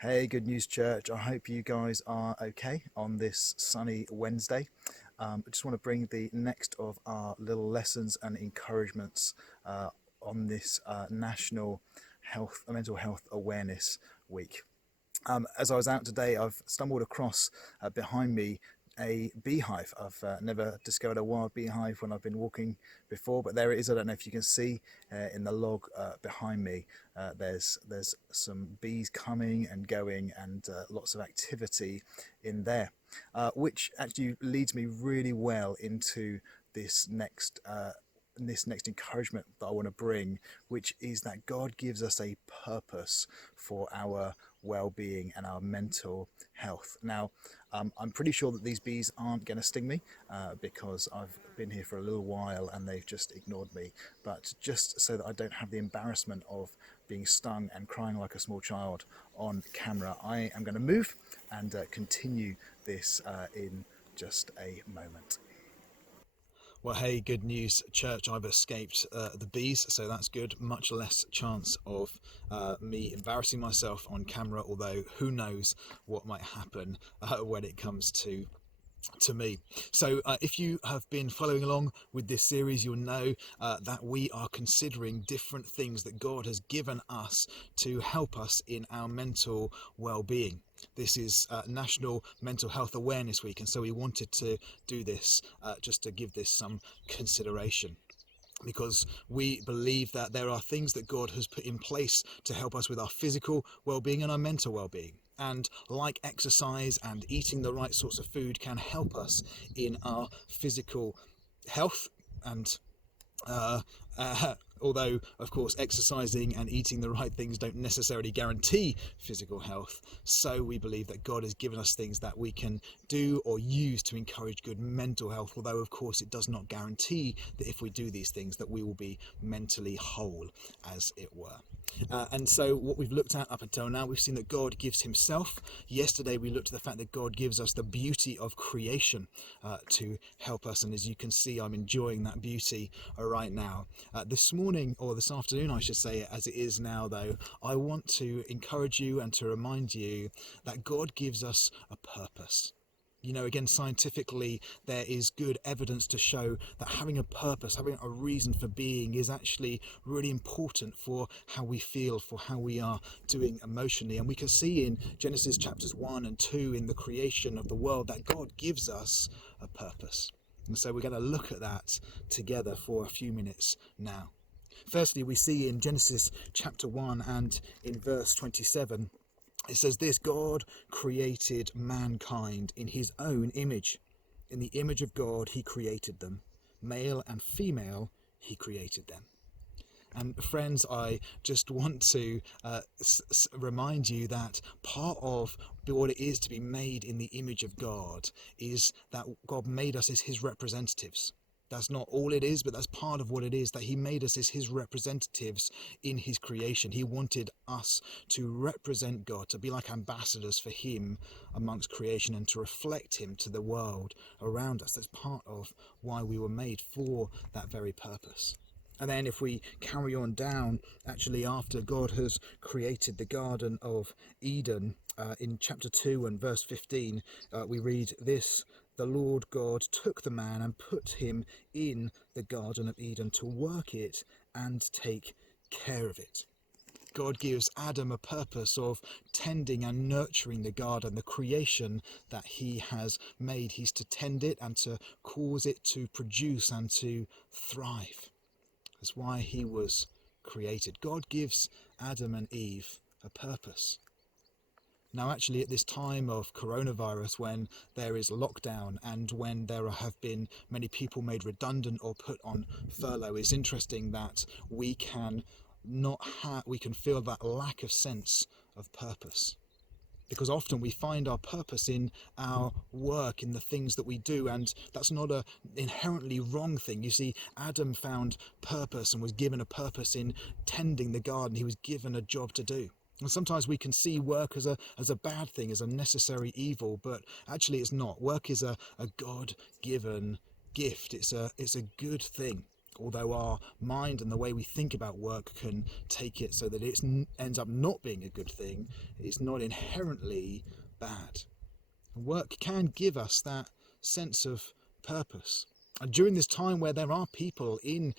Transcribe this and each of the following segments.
Hey, Good News Church. I hope you guys are okay on this sunny Wednesday. I just want to bring the next of our little lessons and encouragements on this National Mental Health Awareness Week. As I was out today, I've stumbled across behind me a beehive. I've never discovered a wild beehive when I've been walking before, but there it is. I don't know if you can see in the log behind me. There's some bees coming and going, and lots of activity in there, which actually leads me really well into this next. This next encouragement that I want to bring, which is that God gives us a purpose for our well-being and our mental health. Now, I'm pretty sure that these bees aren't going to sting me because I've been here for a little while and they've just ignored me. But just so that I don't have the embarrassment of being stung and crying like a small child on camera, I am going to move and continue this in just a moment. Well, hey, good news, church. I've escaped the bees, so that's good. Much less chance of me embarrassing myself on camera, although who knows what might happen when it comes to me. So if you have been following along with this series, you'll know that we are considering different things that God has given us to help us in our mental well-being. This is National Mental Health Awareness Week, and so we wanted to do this just to give this some consideration, because we believe that there are things that God has put in place to help us with our physical well-being and our mental well-being. And like exercise and eating the right sorts of food can help us in our physical health and uh, although, of course, exercising and eating the right things don't necessarily guarantee physical health, so we believe that God has given us things that we can do or use to encourage good mental health, although, of course, it does not guarantee that if we do these things that we will be mentally whole, as it were. And so what we've looked at up until now, we've seen that God gives himself. Yesterday we looked at the fact that God gives us the beauty of creation to help us, and as you can see, I'm enjoying that beauty right now. This morning, or this afternoon I should say, as it is now though, I want to encourage you and to remind you that God gives us a purpose. You know, again, scientifically, there is good evidence to show that having a purpose, having a reason for being is actually really important for how we feel, for how we are doing emotionally. And we can see in Genesis chapters 1 and 2 in the creation of the world that God gives us a purpose. And so we're going to look at that together for a few minutes now. Firstly, we see in Genesis chapter 1 and in verse 27, it says this: God created mankind in his own image. In the image of God, he created them. Male and female, he created them. And friends, I just want to remind you that part of what it is to be made in the image of God is that God made us as his representatives. That's not all it is, but that's part of what it is, that he made us as his representatives in his creation. He wanted us to represent God, to be like ambassadors for him amongst creation and to reflect him to the world around us. That's part of why we were made, for that very purpose. And then if we carry on down, actually after God has created the Garden of Eden, in chapter 2 and verse 15, we read this: the Lord God took the man and put him in the Garden of Eden to work it and take care of it. God gives Adam a purpose of tending and nurturing the garden, the creation that he has made. He's to tend it and to cause it to produce and to thrive. That's why he was created. God gives Adam and Eve a purpose. Now, actually, at this time of coronavirus, when there is lockdown and when there have been many people made redundant or put on furlough, it's interesting that we can feel that lack of sense of purpose, because often we find our purpose in our work, in the things that we do, and that's not an inherently wrong thing. You see, Adam found purpose and was given a purpose in tending the garden. He was given a job to do. And sometimes we can see work as a bad thing, as a necessary evil, but actually it's not. Work is a God-given gift. It's a good thing. Although our mind and the way we think about work can take it so that it ends up not being a good thing, it's not inherently bad. Work can give us that sense of purpose. And during this time where there are people in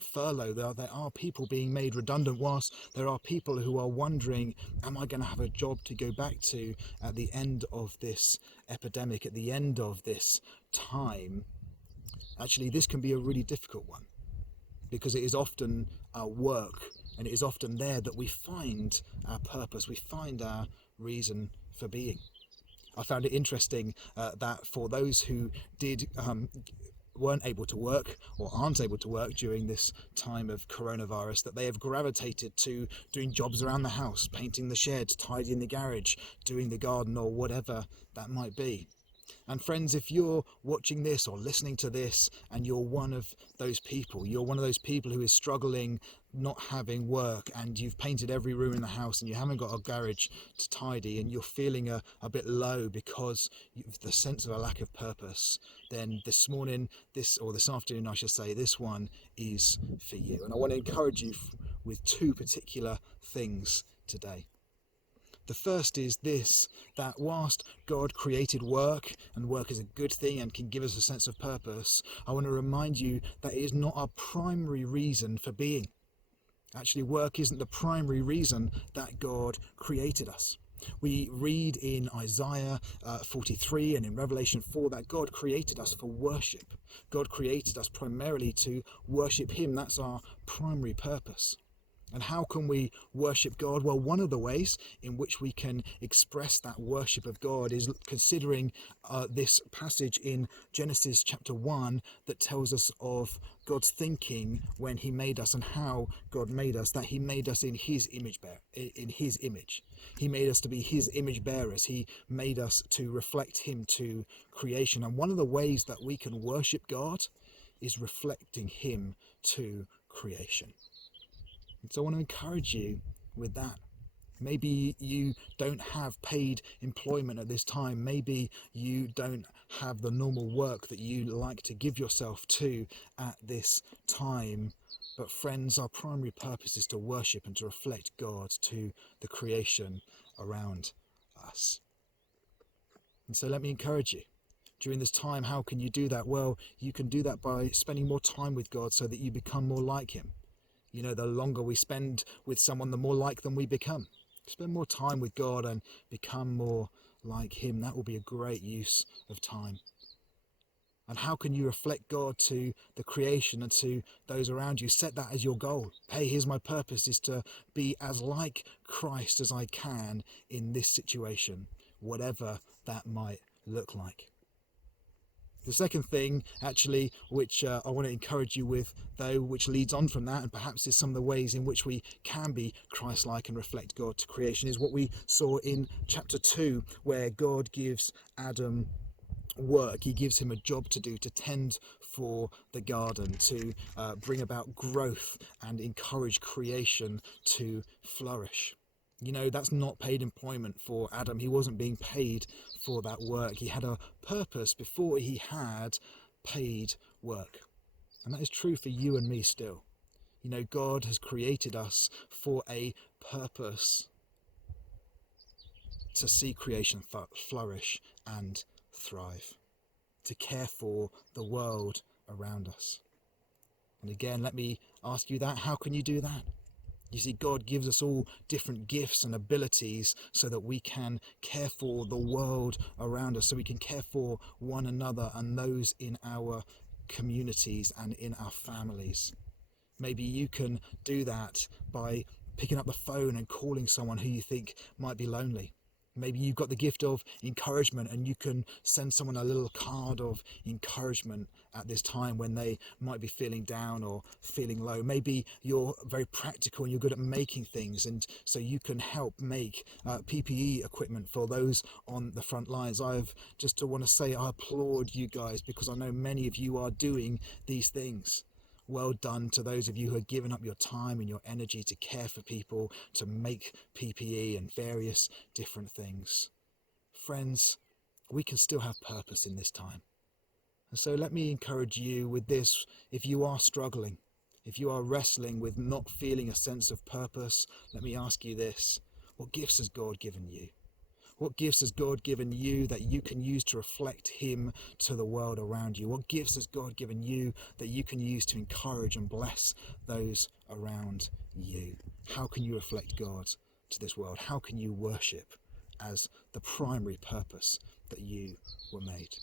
furlough, there are people being made redundant, whilst there are people who are wondering, am I going to have a job to go back to at the end of this epidemic, at the end of this time? Actually, this can be a really difficult one, because it is often our work, and it is often there that we find our purpose, we find our reason for being. I found it interesting that for those who weren't able to work or aren't able to work during this time of coronavirus, that they have gravitated to doing jobs around the house, painting the shed, tidying the garage, doing the garden, or whatever that might be. And friends, if you're watching this or listening to this and you're one of those people, you're one of those people who is struggling not having work, and you've painted every room in the house and you haven't got a garage to tidy, and you're feeling a bit low because of the sense of a lack of purpose, then this afternoon I should say, this one is for you. And I want to encourage you with two particular things today. The first is this, that whilst God created work, and work is a good thing and can give us a sense of purpose, I want to remind you that it is not our primary reason for being. Actually, work isn't the primary reason that God created us. We read in Isaiah 43 and in Revelation 4 that God created us for worship. God created us primarily to worship Him. That's our primary purpose. And how can we worship God? Well, one of the ways in which we can express that worship of God is considering this passage in Genesis chapter 1 that tells us of God's thinking when He made us, and how God made us, that He made us in His image. He made us to be His image bearers. He made us to reflect Him to creation. And one of the ways that we can worship God is reflecting Him to creation. So I want to encourage you with that. Maybe you don't have paid employment at this time. Maybe you don't have the normal work that you like to give yourself to at this time. But friends, our primary purpose is to worship and to reflect God to the creation around us. And so let me encourage you. During this time, how can you do that? Well, you can do that by spending more time with God so that you become more like Him. You know, the longer we spend with someone, the more like them we become. Spend more time with God and become more like Him. That will be a great use of time. And how can you reflect God to the creation and to those around you? Set that as your goal. Hey, here's my purpose, is to be as like Christ as I can in this situation, whatever that might look like. The second thing, actually, which I want to encourage you with, though, which leads on from that, and perhaps is some of the ways in which we can be Christ-like and reflect God to creation, is what we saw in chapter 2, where God gives Adam work. He gives him a job to do, to tend for the garden, to bring about growth and encourage creation to flourish. You know, that's not paid employment for Adam. He wasn't being paid for that work. He had a purpose before he had paid work. And that is true for you and me still. You know, God has created us for a purpose, to see creation flourish and thrive, to care for the world around us. And again, let me ask you that. How can you do that? You see, God gives us all different gifts and abilities so that we can care for the world around us, so we can care for one another and those in our communities and in our families. Maybe you can do that by picking up the phone and calling someone who you think might be lonely. Maybe you've got the gift of encouragement and you can send someone a little card of encouragement at this time when they might be feeling down or feeling low. Maybe you're very practical and you're good at making things, and so you can help make PPE equipment for those on the front lines. I've just to want to say I applaud you guys, because I know many of you are doing these things. Well done to those of you who have given up your time and your energy to care for people, to make PPE and various different things. Friends, we can still have purpose in this time. And so let me encourage you with this. If you are struggling, if you are wrestling with not feeling a sense of purpose, let me ask you this. What gifts has God given you? What gifts has God given you that you can use to reflect him to the world around you? What gifts has God given you that you can use to encourage and bless those around you? How can you reflect God to this world? How can you worship as the primary purpose that you were made?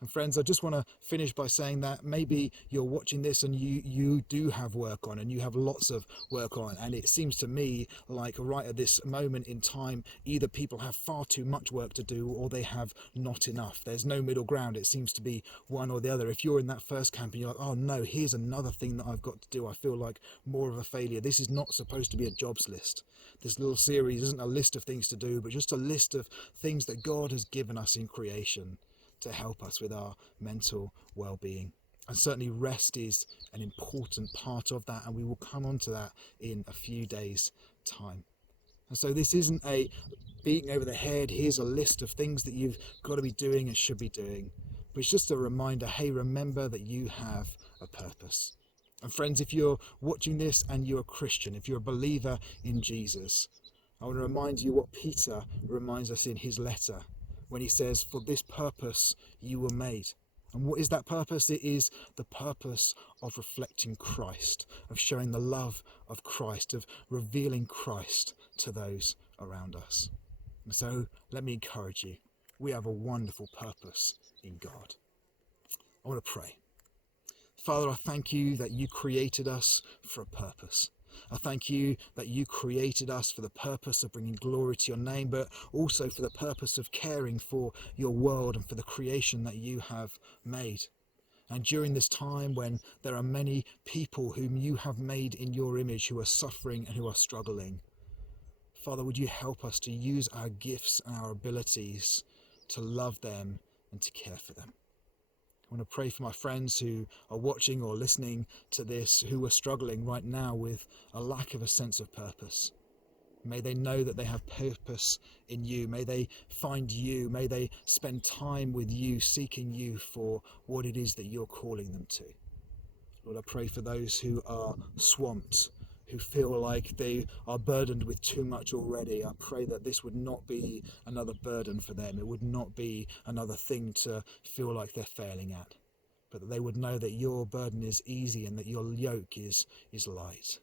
And friends, I just want to finish by saying that maybe you're watching this and you do have work on, and you have lots of work on, and it seems to me like right at this moment in time, either people have far too much work to do or they have not enough. There's no middle ground. It seems to be one or the other. If you're in that first camp and you're like, oh no, here's another thing that I've got to do, I feel like more of a failure. This is not supposed to be a jobs list. This little series isn't a list of things to do, but just a list of things that God has given us in creation to help us with our mental well-being. And certainly rest is an important part of that, and we will come on to that in a few days' time. And so this isn't a beating over the head, here's a list of things that you've got to be doing and should be doing, but it's just a reminder, hey, remember that you have a purpose. And friends, if you're watching this and you're a Christian, if you're a believer in Jesus, I want to remind you what Peter reminds us in his letter when he says, for this purpose you were made. And what is that purpose? It is the purpose of reflecting Christ, of showing the love of Christ, of revealing Christ to those around us. And so let me encourage you. We have a wonderful purpose in God. I want to pray. Father, I thank you that you created us for a purpose. I thank you that you created us for the purpose of bringing glory to your name, but also for the purpose of caring for your world and for the creation that you have made. And during this time when there are many people whom you have made in your image who are suffering and who are struggling, Father, would you help us to use our gifts and our abilities to love them and to care for them. I want to pray for my friends who are watching or listening to this, who are struggling right now with a lack of a sense of purpose. May they know that they have purpose in you. May they find you. May they spend time with you, seeking you for what it is that you're calling them to. Lord, I pray for those who are swamped, who feel like they are burdened with too much already. I pray that this would not be another burden for them. It would not be another thing to feel like they're failing at, but that they would know that your burden is easy and that your yoke is light.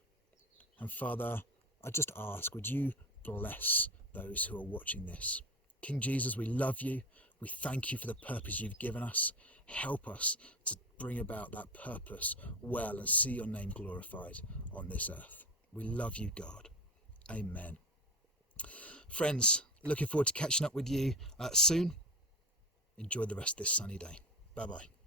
And Father, I just ask, would you bless those who are watching this? King Jesus, we love you. We thank you for the purpose you've given us. Help us to bring about that purpose well and see your name glorified on this earth. We love you, God. Amen. Friends, looking forward to catching up with you soon. Enjoy the rest of this sunny day. Bye-bye.